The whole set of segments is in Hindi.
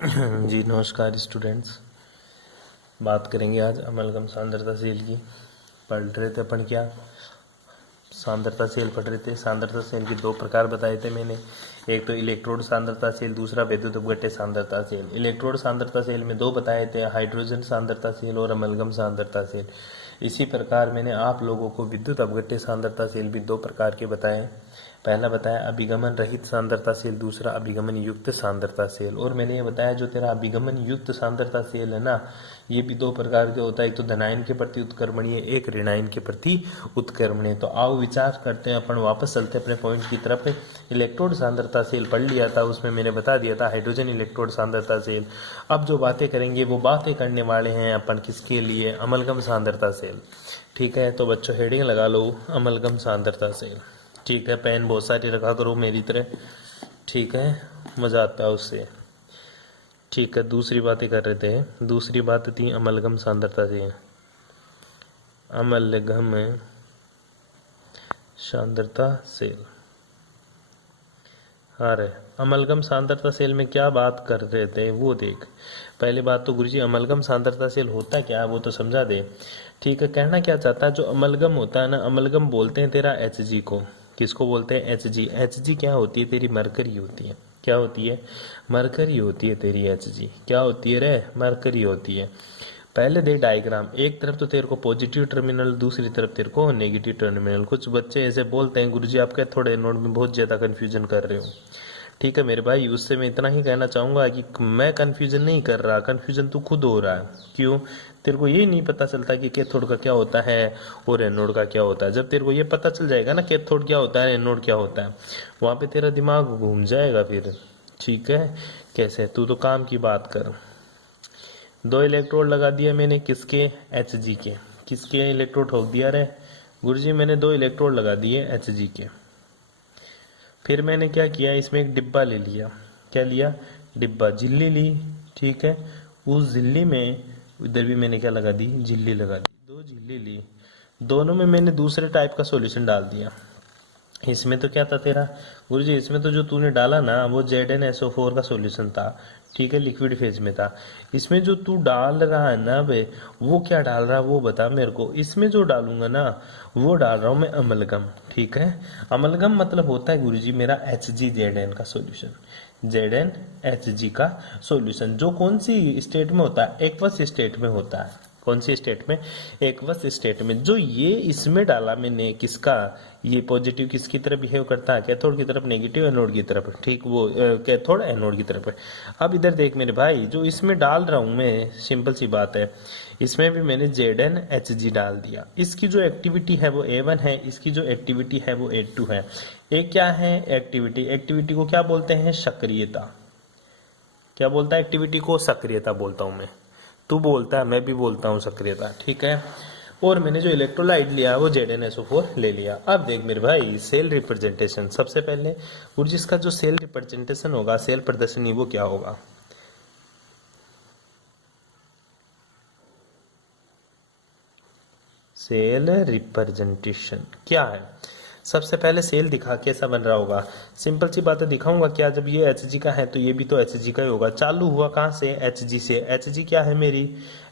जी नमस्कार स्टूडेंट्स। बात करेंगे आज अमलगम सांद्रता सेल की। पढ़ रहे थे अपन क्या, सांद्रता सेल पढ़ रहे थे। सांद्रता सेल के दो प्रकार बताए थे मैंने, एक तो इलेक्ट्रोड सांद्रता सेल, दूसरा वैद्युत अपघट्य सांद्रता सेल। इलेक्ट्रोड सांद्रता सेल में दो बताए थे, हाइड्रोजन सांद्रता सेल और अमलगम सांद्रता सेल। इसी प्रकार मैंने आप लोगों को विद्युत अपघट्य सांद्रता सेल भी दो प्रकार के बताए। पहला बताया अभिगमन रहित सांद्रता सेल, दूसरा अभिगमन युक्त सांद्रता सेल। और मैंने ये बताया जो तेरा अभिगमन युक्त सांद्रता सेल है ना, ये भी दो प्रकार के होता है, एक तो धनायन के प्रति उत्क्रमणीय, एक ऋणायन के प्रति उत्क्रमणीय। तो आओ विचार करते हैं अपन, वापस चलते हैं अपने पॉइंट की तरफ। इलेक्ट्रोड सांद्रता सेल पढ़ लिया था, उसमें मैंने बता दिया था हाइड्रोजन इलेक्ट्रोड सांद्रता सेल। अब जो बातें करेंगे वो बातें करने वाले हैं अपन किसके लिए, अमलगम सांद्रता सेल। ठीक है, तो बच्चों हेडिंग लगा लो, अमलगम सांद्रता सेल। ठीक है, पेन बहुत सारी रखा करो मेरी तरह, ठीक है, मजा आता है उससे। ठीक है, दूसरी बातें कर रहे थे। दूसरी बात थी अमलगम सांद्रता से, अमलगम सांद्रता सेल। अरे अमलगम सांद्रता सेल में क्या बात कर रहे थे वो देख। पहली बात तो गुरुजी अमलगम सांद्रता सेल होता क्या है वो तो समझा दे। ठीक है, कहना क्या चाहता है, जो अमलगम होता है ना, अमलगम बोलते हैं तेरा Hg को। किसको बोलते हैं? Hg। Hg क्या होती है? तेरी मरकरी होती है। क्या होती है? मरकरी होती है तेरी Hg। क्या होती है रे? मरकरी होती है। पहले दे डायग्राम, एक तरफ तो तेरे को पॉजिटिव टर्मिनल, दूसरी तरफ तेरे को नेगेटिव टर्मिनल। कुछ बच्चे ऐसे बोलते हैं गुरुजी आप क्या थोड़े नोट में बहुत ज्यादा कंफ्यूजन कर रहे हो। ठीक है मेरे भाई, उससे मैं इतना ही कहना चाहूंगा कि मैं कंफ्यूजन नहीं कर रहा, कंफ्यूजन तू खुद हो रहा है। क्यों? तेरे को ये नहीं पता चलता कि कैथोड का क्या होता है और एनोड का क्या होता है। जब तेरे को ये पता चल जाएगा ना कैथोड क्या होता है, एनोड क्या होता है, वहां पे तेरा दिमाग घूम जाएगा फिर। ठीक है, कैसे? तू तो काम की बात कर। दो इलेक्ट्रोड लगा दिया मैंने, किसके? Hg के। किसके इलेक्ट्रोड ठोक दिया रे गुरुजी? मैंने दो इलेक्ट्रोड लगा दिए Hg के। फिर मैंने क्या किया, इसमें एक डिब्बा ले लिया। क्या लिया? डिब्बा, झिल्ली ली। ठीक है, उस झिल्ली में इधर भी मैंने क्या लगा दी? झिल्ली लगा दी। दो झिल्ली ली, दोनों में मैंने दूसरे टाइप का सॉल्यूशन डाल दिया। इसमें तो क्या था तेरा गुरुजी? इसमें तो जो तूने डाला ना वो ZnSO4 का सॉल्यूशन था। ठीक है, लिक्विड फेज में था। इसमें जो तू डाल रहा है ना बे, वो क्या डाल रहा है वो बता मेरे को। इसमें जो डालूंगा ना वो डाल रहा हूं मैं अमलगम। ठीक है, अमलगम मतलब होता है गुरुजी मेरा HgZn का सॉल्यूशन। ZnHg का सॉल्यूशन जो कौन सी स्टेट में होता है? एक्वस स्टेट में होता है। कौन सी स्टेट में? एक्वस स्टेट में। जो ये इसमें डाला मैंने, किसका? ये पॉजिटिव किसकी तरफ बिहेव करता है? कैथोड की तरफ, नेगेटिव एनोड की तरफ। ठीक, वो कैथोड एनोड की तरफ है। अब इधर देख मेरे भाई, जो इसमें डाल रहा हूं मैं, सिंपल सी बात है, इसमें भी मैंने ZnHg डाल दिया। इसकी जो एक्टिविटी है वो A1 है, इसकी जो एक्टिविटी है वो A2 है। एक क्या है? एक्टिविटी। एक्टिविटी को क्या बोलते हैं? सक्रियता। क्या बोलता है एक्टिविटी को? सक्रियता बोलता हूं मैं। तू बोलता है, मैं भी बोलता हूँ सक्रियता। ठीक है, और मैंने जो इलेक्ट्रोलाइट लिया वो ZnSO4 ले लिया। अब देख मेरे भाई, सेल रिप्रेजेंटेशन। सबसे पहले और जिसका जो सेल रिप्रेजेंटेशन होगा, सेल प्रदर्शनी, वो क्या होगा? सेल रिप्रेजेंटेशन क्या है? सबसे पहले सेल दिखा कैसा बन रहा होगा। सिंपल सी बात है, दिखाऊंगा क्या? जब ये Hg का है तो ये भी तो Hg का ही होगा। चालू हुआ कहां से? Hg से। Hg क्या है मेरी?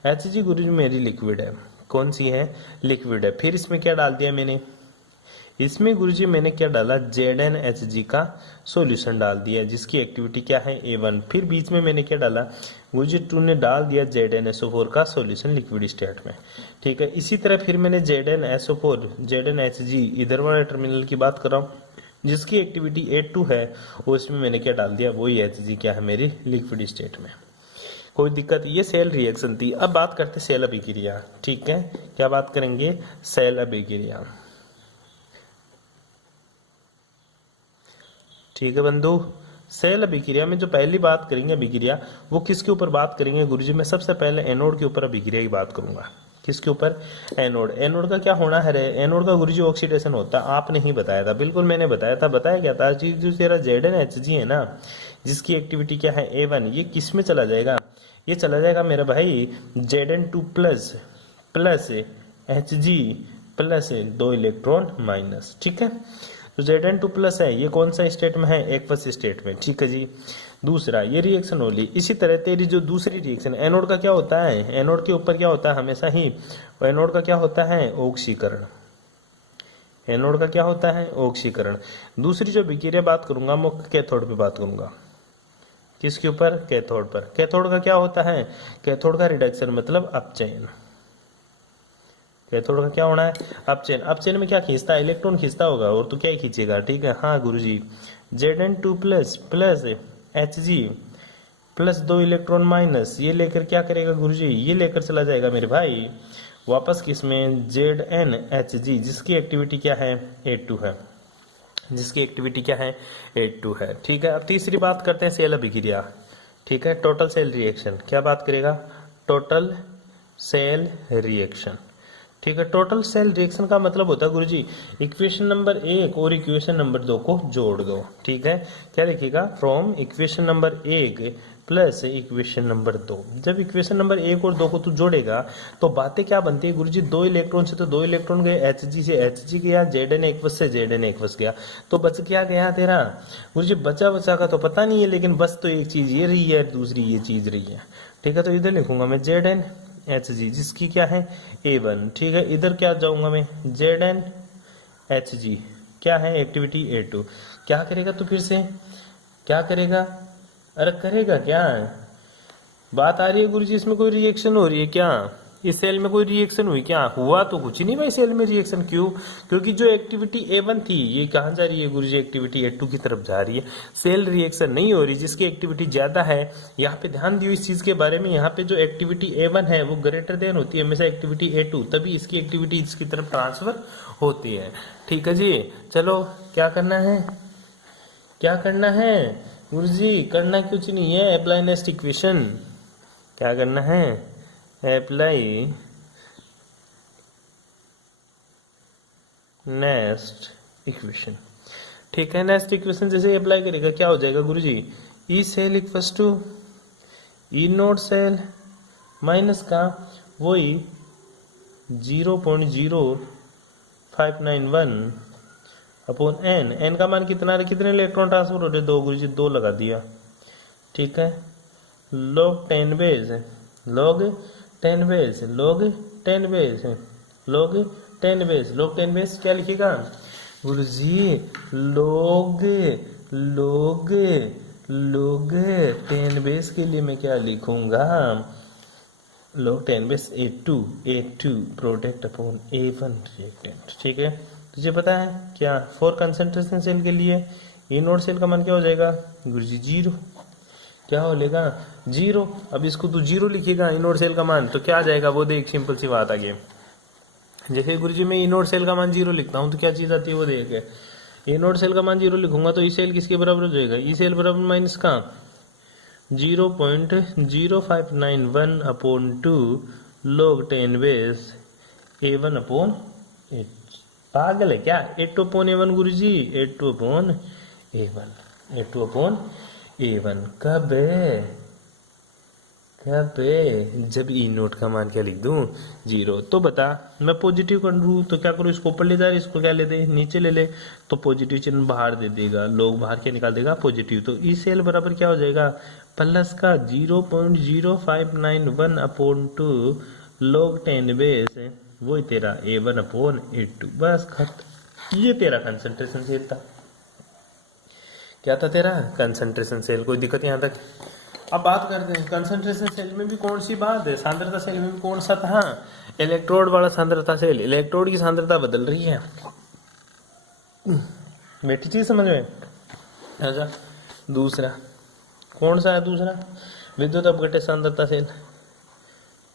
Hg गुरुजी मेरी लिक्विड है। कौन सी है? लिक्विड है। फिर इसमें क्या डाल दिया मैंने? इसमें गुरुजी मैंने क्या डाला? ZnHg का सॉल्यूशन डाल दिया, जिसकी एक्टिविटी क्या है? A1। फिर बीच में मैंने क्या डाला गुरुजी? तूने डाल दिया ZnSO4 का सॉल्यूशन लिक्विड स्टेट में। ठीक है, इसी तरह फिर मैंने ZnSO4, ZnHg, इधर वाले टर्मिनल की बात कर रहा हूँ, जिसकी एक्टिविटी A2 है, और इसमें मैंने क्या डाल दिया? वही Hg क्या है मेरी? लिक्विड स्टेट में। कोई दिक्कत? ये सेल रिएक्शन थी। अब बात करते सेल अभिक्रिया। ठीक है, क्या बात करेंगे? सेल अभिक्रिया। ठीक है बंधु, सेल अभिक्रिया में जो पहली बात करेंगे अभिक्रिया, वो किसके ऊपर बात करेंगे गुरुजी? मैं सबसे पहले एनोड के ऊपर अभिक्रिया की बात करूंगा। किसके ऊपर? एनोड। एनोड का क्या होना है रे? एनोड का गुरुजी ऑक्सीडेशन होता है। आपने ही बताया था, बिल्कुल मैंने बताया था। बताया क्या था? जो तेरा ZnHg है ना, जिसकी एक्टिविटी क्या है? A1, ये किस में चला जाएगा? ये चला जाएगा मेरा भाई Zn2 plus plus Hg plus 2 electron minus. ठीक है, तो Zn2 प्लस है, ये कौन सा स्टेट में है, एक्वस स्टेट में, ठीक है जी। दूसरा ये रिएक्शन हो ली। इसी तरह तेरी जो दूसरी रिएक्शन एनोड का क्या होता है, एनोड के ऊपर क्या होता है हमेशा ही, एनोड का क्या होता है, ऑक्सीकरण। एनोड का क्या होता है, ऑक्सीकरण। दूसरी जो विक्रिया बात करूंगा मैं कैथोड पे बात करूंगा, किसके ऊपर, कैथोड पर। कैथोड का क्या होता है, कैथोड का रिडक्शन मतलब अपचयन। कैथोड का क्या होना है, अपचयन। अपचयन में क्या खींचता है, इलेक्ट्रॉन खींचता होगा, और तो क्या ही खींचेगा, ठीक है। हाँ गुरुजी, Zn2 plus plus Hg plus 2 electron minus, ये लेकर क्या करेगा गुरुजी, ये लेकर चला जाएगा मेरे भाई वापस किसमें, ZnHg, जिसकी एक्टिविटी क्या है, A2 है, जिसकी एक्टिविटी क्या है, A2 है, ठीक है। अब तीसरी बात करते हैं सेल अभिक्रिया, ठीक है। टोटल सेल रिएक्शन, क्या बात करेगा, टोटल सेल रिएक्शन, ठीक है। टोटल सेल रिएक्शन का मतलब होता है गुरुजी इक्वेशन नंबर 1 और इक्वेशन नंबर 2 को जोड़ दो, ठीक है। क्या लिखिएगा, from equation number 1 plus equation number 2। जब इक्वेशन नंबर 1 और 2 को तू जोड़ेगा तो बातें क्या बनती है गुरुजी, 2 इलेक्ट्रॉन से तो 2 इलेक्ट्रॉन गए, Hg से Hg गया, Zn एक्वस से Zn एक्वस गया, तो बच क्या गया तेरा गुरुजी, बचा बचा का तो पता नहीं है, लेकिन बस तो एक चीज ये रही है, दूसरी ये चीज रही है, ठीक है। तो इधर लिखूंगा मैं Zn Hg, जिसकी क्या है, A1, ठीक है। इधर क्या जाऊंगा मैं, Zn Hg, क्या है, एक्टिविटी A2। क्या करेगा तो फिर से, क्या करेगा, अरे करेगा क्या, बात आ रही है गुरुजी, इसमें कोई रिएक्शन हो रही है क्या, इस सेल में कोई रिएक्शन हुई क्या, हुआ तो कुछ नहीं भाई सेल में रिएक्शन, क्यों, क्योंकि जो एक्टिविटी A1 थी ये कहाँ जा रही है गुरुजी, एक्टिविटी A2 की तरफ जा रही है, सेल रिएक्शन नहीं हो रही, जिसकी एक्टिविटी ज्यादा है। यहाँ पे ध्यान दियो इस चीज के बारे में, यहाँ पे जो एक्टिविटी A1 है वो ग्रेटर देन होती है हमेशा एक्टिविटी A2, तभी इसकी एक्टिविटी इसकी तरफ ट्रांसफर होती है, ठीक है जी। चलो क्या करना है, क्या करना है गुरुजी, करना कुछ नहीं है, अप्लाई नेक्स्ट इक्वेशन, क्या करना है, अप्लाई नेक्स्ट इक्वेशन, ठीक है। नेक्स्ट इक्वेशन जैसे अप्लाई करेगा क्या हो जाएगा guruji, E cell equals to E naught cell minus का वही 0.0591 अपॉन एन। एन का मान कितना है, कितने इलेक्ट्रॉन ट्रांसफर हो रहे, 2 गुरुजी, 2 लगा दिया, ठीक है। log 10 base, log 10 base, log 10 base, log 10 base, log 10 base क्या लिखेगा गुरुजी, log log log 10 बेस के लिए मैं क्या लिखूंगा, log 10 base A2 product upon A1 reactant, ठीक है। तुझे पता है क्या, फॉर कंसंट्रेशन सेल के लिए ई नोड सेल का मान क्या हो जाएगा गुरुजी, 0, क्या हो लेगा 0। अब इसको तू 0 लिखेगा इनोड सेल का मान, तो क्या आ जाएगा वो देख, सिंपल सी बात आगे। जैसे गुरुजी मैं इनोड सेल का मान 0 लिखता हूँ तो क्या चीज आती है वो देख, इनोड सेल का मान 0 लिखूंगा तो ई सेल किसके बराबर हो जाएगा, ई सेल बराबर माइनस का 0.0591 upon 2 log 10 base A1 upon A। पागल है क्या, A2 अपॉन A1 गुरुजी, A2 upon A1, A2 upon A1 कब है, कब है, जब ई नोट का मान क्या लिख दूं, 0। तो बता मैं पॉजिटिव कर दूं तो क्या करूं, इसको ऊपर ले जा, इसको क्या ले दे, नीचे ले ले, तो पॉजिटिव चिन्ह बाहर दे देगा, लोग बाहर क्या निकाल देगा, पॉजिटिव। तो ई सेल बराबर क्या हो जाएगा, प्लस का 0.0591 अपॉन 2 log 10 बेस वो तेरा A1 अपॉन A2, बस खत्म। ये तेरा कंसंट्रेशन सेल था, क्या था तेरा कंसंट्रेशन सेल, कोई दिक्कत यहाँ तक। अब बात करते हैं कंसंट्रेशन सेल में भी कौन सी बात है, सांद्रता सेल में भी कौन सा था, इलेक्ट्रोड वाला सांद्रता सेल, इलेक्ट्रोड की सांद्रता बदल रही है, बेटी चीज समझ में। अच्छा दूसरा कौन सा है, दूसरा विद्युत अपघट्य सांद्रता सेल,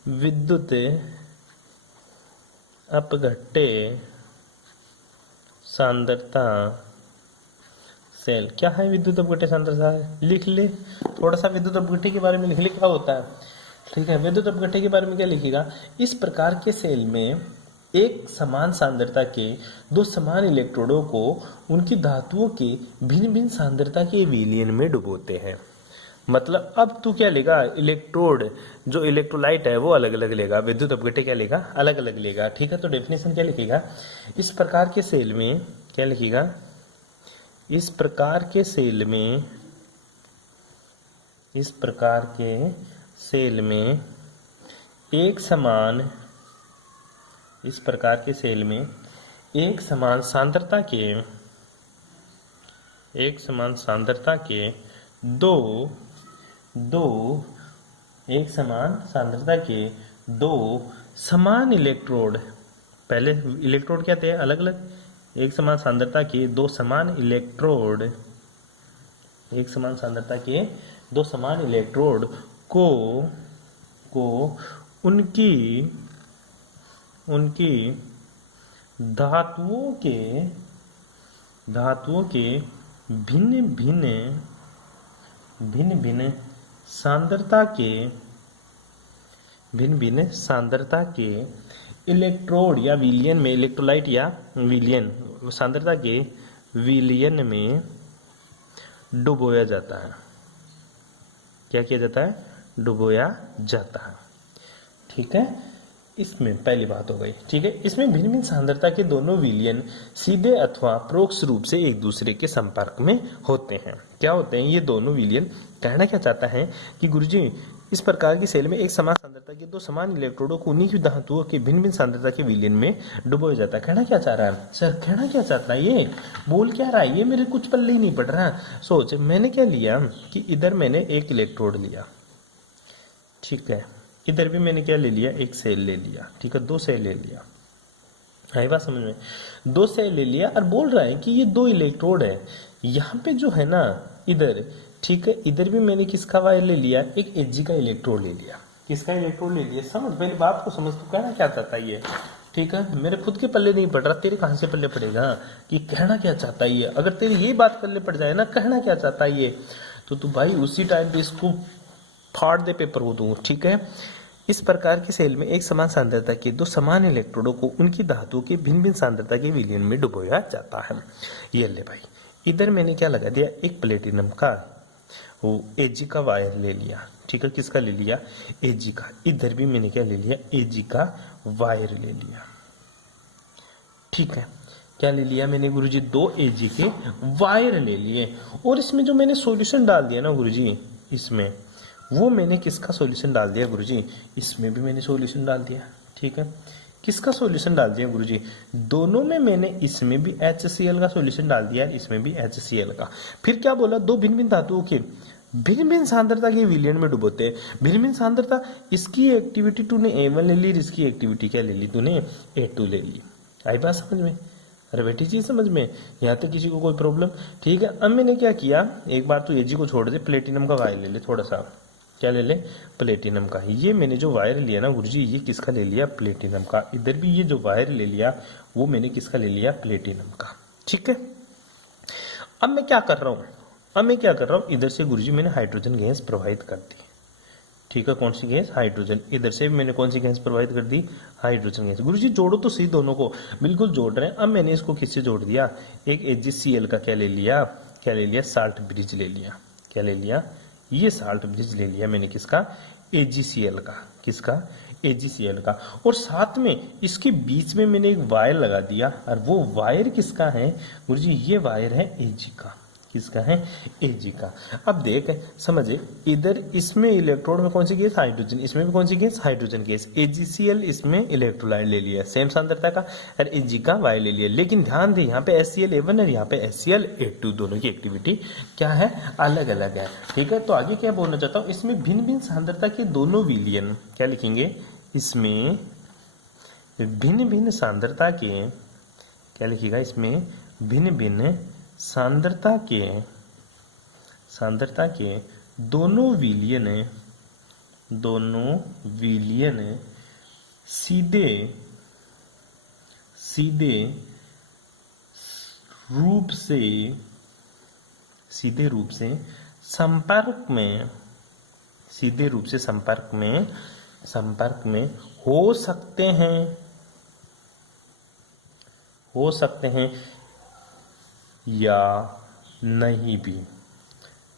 विद्युत अपघट्य सांद्रता सेल। क्या है विद्युत अपघट्य सांद्रता, लिख ले थोड़ा सा विद्युत अपघट्य के बारे में लिख ले क्या होता है, ठीक है। विद्युत अपघट्य के बारे में क्या लिखेगा, इस प्रकार के सेल में एक समान सांद्रता के 2 समान इलेक्ट्रोडों को उनकी धातुओं के भिन्न भिन्न सांद्रता के विलयन में डुबोते हैं। मतलब अब तू क्या लेगा, इलेक्ट्रोड जो इलेक्ट्रोलाइट है वो अलग अलग लेगा, विद्युत अपघट्य क्या लेगा, अलग अलग लेगा, ठीक है। तो डेफिनेशन क्या लिखेगा, इस प्रकार के सेल में क्या लिखेगा, इस प्रकार के सेल में एक समान सांद्रता के दो समान इलेक्ट्रोड, पहले इलेक्ट्रोड क्या थे अलग अलग, एक समान सांद्रता के दो समान इलेक्ट्रोड को उनकी धातुओं के भिन्न भिन्न सांद्रता के इलेक्ट्रोड या विलयन में, इलेक्ट्रोलाइट या विलयन, सांद्रता के विलयन में डुबोया जाता है। क्या किया जाता है? डुबोया जाता है। ठीक है, इसमें पहली बात हो गई। ठीक है, इसमें भिन्न भिन्न सांद्रता के दोनों विलयन सीधे अथवा परोक्ष रूप से एक दूसरे के संपर्क में होते हैं। क्या होते हैं ये दोनों विलयन? कहना क्या चाहता है कि गुरुजी इस प्रकार की सेल में एक समान सांद्रता के दो समान इलेक्ट्रोडों को उन्हीं की धातुओं के भिन्न भिन्न सांद्रता के विलयन में डुबोया जाता है। कहना क्या चाह रहा है सर? कहना क्या चाहता है? ये बोल क्या रहा है? ये मेरे कुछ पल्ले ही नहीं पड़ रहा। सोच, मैंने क्या लिया कि इधर मैंने एक इलेक्ट्रोड लिया, ठीक है, इधर भी मैंने क्या ले लिया? एक सेल ले लिया। ठीक है, दो सेल ले लिया। आई बात समझ में? दो सेल ले लिया और बोल रहा है कि ये दो इलेक्ट्रोड है। यहाँ पे जो है ना इधर, ठीक है, इधर भी मैंने किसका वायर ले लिया? एक Hg का इलेक्ट्रोड ले लिया। किसका इलेक्ट्रोड ले लिया? समझ, पहले बात को समझ। तो कहना क्या चाहता है ये? ठीक है, मेरे खुद के पल्ले नहीं पड़ रहा, तेरे कहां से पल्ले पड़ेगा कि कहना क्या चाहता है ये? अगर तेरी ये बात पल्ले पड़ जाए ना, कहना क्या चाहता है ये, तो तू भाई उसी टाइम पे इसको फाड़ दे पेपर को दूं। ठीक है, इस प्रकार की सेल में एक समान सांद्रता के दो समान इलेक्ट्रोडों को उनकी धातुओं के भिन्न भिन्न सांद्रता के विलयन में डुबोया जाता है। ये ले भाई, इधर मैंने क्या लगा दिया? एक प्लेटिनम का वो Ag का वायर ले लिया। ठीक है, किसका ले लिया? Ag का। इधर भी मैंने क्या ले लिया? Ag का वायर ले लिया। ठीक है, क्या ले लिया मैंने गुरुजी? दो Ag के वायर ले लिए। और इसमें जो मैंने सॉल्यूशन डाल दिया ना गुरुजी, इसमें वो मैंने किसका सॉल्यूशन डाल दिया गुरुजी? इसमें भी मैंने सॉल्यूशन डाल दिया। ठीक है, किसका सॉल्यूशन डाल दिया गुरुजी? दोनों में मैंने, इसमें भी HCl का सॉल्यूशन डाल दिया, इसमें भी HCl का। फिर क्या बोला? दो भिन्न भिन्न धातुओं के भिन्न भिन्न सांद्रता के विलयन में डुबोते हैं। भिन्न भिन्न सांद्रता, इसकी एक्टिविटी तूने A1 ले ली, इसकी एक्टिविटी क्या ले ली तूने? A2 ले ली। आई बात समझ में? अरे बेटी चीज समझ में? यहाँ तक किसी को कोई प्रॉब्लम? ठीक है, अब मैंने क्या किया, एक बार तो Ag को छोड़ दे, प्लेटिनम का वायर ले ले थोड़ा सा। क्या ले ले? प्लेटिनम का। ये मैंने जो वायर लिया ना गुरुजी, ये किसका ले लिया? प्लेटिनम का। इधर भी ये जो वायर ले लिया वो मैंने किसका ले लिया? प्लेटिनम का। ठीक है, अब मैं क्या कर रहा हूं? इधर से गुरुजी मैंने हाइड्रोजन गैस प्रोवाइड कर दी। ठीक है, कौन सी गैस? हाइड्रोजन। इधर से मैंने कौन सी गैस प्रोवाइड कर दी? Hydrogen gas. गुरुजी जोड़ो तो सही, दोनों को बिल्कुल जोड़ रहे हैं। अब मैंने इसको किससे जोड़ दिया? एक HCl का क्या ले लिया? साल्ट ब्रिज ले लिया। क्या ले लिया? ये साल्ट ब्रिज ले लिया मैंने, किसका? AgCl का। किसका? AgCl का। और साथ में इसके बीच में मैंने एक वायर लगा दिया, और वो वायर किसका है गुरुजी? ये वायर है Ag का। किसका है? Ag का। अब देख समझे, इधर इसमें इलेक्ट्रोड में कौन सी गैस? हाइड्रोजन। इसमें भी कौन सी गैस? Hydrogen gas. AgCl इसमें इलेक्ट्रोलाइट ले लिया, सेम सांद्रता का, और Ag का वायर ले लिया। लेकिन ध्यान दे, यहाँ पे HCl और यहाँ पे HCl दोनों की एक्टिविटी क्या है? अलग अलग है। ठीक है, तो आगे क्या बोलना चाहता हूँ, इसमें भिन्न भिन्न सांद्रता के दोनों विलयन, क्या लिखेंगे? इसमें भिन्न भिन्न सांद्रता के, क्या लिखिएगा? इसमें भिन्न भिन्न सांद्रता के दोनों विलयन सीधे रूप से संपर्क में हो सकते हैं या नहीं भी।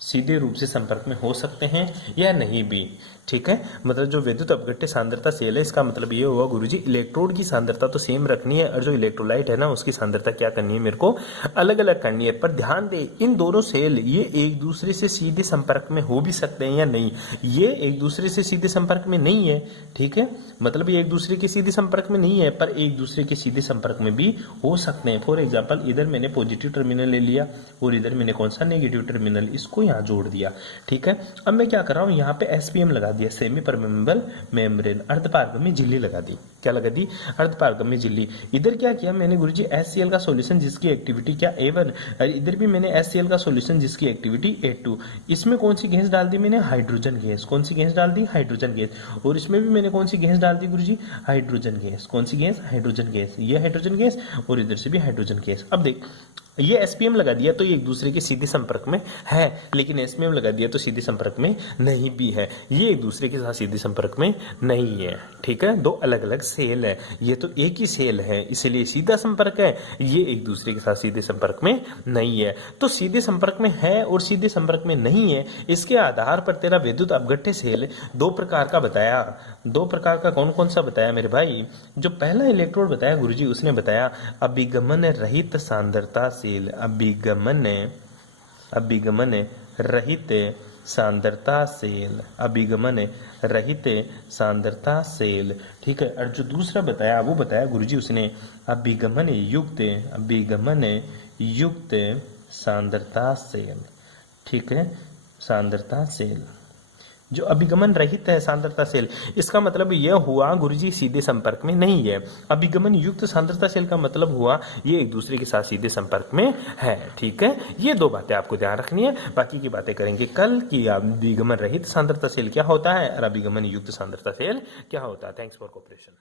सीधे रूप से संपर्क में हो सकते हैं या नहीं भी। ठीक है, मतलब जो विद्युत अपघट्य सांद्रता सेल है इसका मतलब ये हुआ गुरुजी इलेक्ट्रोड की सांद्रता तो सेम रखनी है और जो इलेक्ट्रोलाइट है ना उसकी सांद्रता क्या करनी है, मेरे को अलग अलग करनी है। पर ध्यान दे इन दोनों सेल ये एक दूसरे से सीधे संपर्क में हो भी सकते हैं या नहीं, ये एक दूसरे से सीधे संपर्क में नहीं है। ठीक है, मतलब ये एक दूसरे के सीधे संपर्क में नहीं है पर एक दूसरे के सीधे संपर्क में भी हो सकते हैं। फॉर एग्जाम्पल इधर मैंने पॉजिटिव टर्मिनल ले लिया और इधर मैंने कौन सा नेगेटिव टर्मिनल, इसको यहाँ जोड़ दिया। ठीक है, अब मैं क्या कर रहा हूँ, यहाँ पे एसपीएम लगा दिया, सेमी परमेबल मेम्ब्रेन, अर्धपारगम्य झिल्ली लगा दी। क्या लगा दी, अर्धपारगम्य झिल्ली। इधर क्या किया मैंने गुरुजी HCl का सॉल्यूशन जिसकी एक्टिविटी क्या A1, इधर भी मैंने HCl का सॉल्यूशन जिसकी एक्टिविटी A2। इसमें कौन सी गैस डाल दी मैंने, हाइड्रोजन गैस। कौन सी गैस डाल दी, हाइड्रोजन गैस। और इसमें भी मैंने कौन सी गैस डाल दी गुरुजी, हाइड्रोजन गैस। कौन सी गैस, हाइड्रोजन गैस। ये हाइड्रोजन गैस और इधर से भी हाइड्रोजन गैस। अब देख ये एसपीएम लगा दिया तो ये एक दूसरे के सीधे संपर्क में है, लेकिन एसपीएम लगा दिया तो सीधे संपर्क में नहीं भी है, ये एक दूसरे के साथ सीधे संपर्क में नहीं है। ठीक है, दो अलग अलग सेल है, ये तो एक ही सेल है इसलिए सीधा संपर्क है, ये एक दूसरे के साथ सीधे संपर्क में नहीं है। तो सीधे संपर्क में है और सीधे संपर्क में नहीं है, इसके आधार पर तेरा विद्युत अपघट्य सेल दो प्रकार का बताया। दो प्रकार का कौन कौन सा बताया मेरे भाई, जो पहला इलेक्ट्रोड बताया गुरुजी उसने बताया अभिगमन रहित सांद्रता सेल, अभिगमन रहित सांद्रता सेल, अभिगमन रहित सांद्रता सेल। ठीक है, और जो दूसरा बताया वो बताया गुरुजी उसने अभिगमन युक्त सांद्रता सेल। ठीक है, सांद्रता सेल जो अभिगमन रहित है सांद्रता सेल, इसका मतलब यह हुआ गुरुजी सीधे संपर्क में नहीं है। अभिगमन युक्त सांद्रता सेल का मतलब हुआ ये एक दूसरे के साथ सीधे संपर्क में है। ठीक है, ये दो बातें आपको ध्यान रखनी है, बाकी की बातें करेंगे कल कि अभिगमन रहित सांद्रता सेल क्या होता है और अभिगमन युक्त सांद्रता सेल क्या होता है। Thanks for cooperation.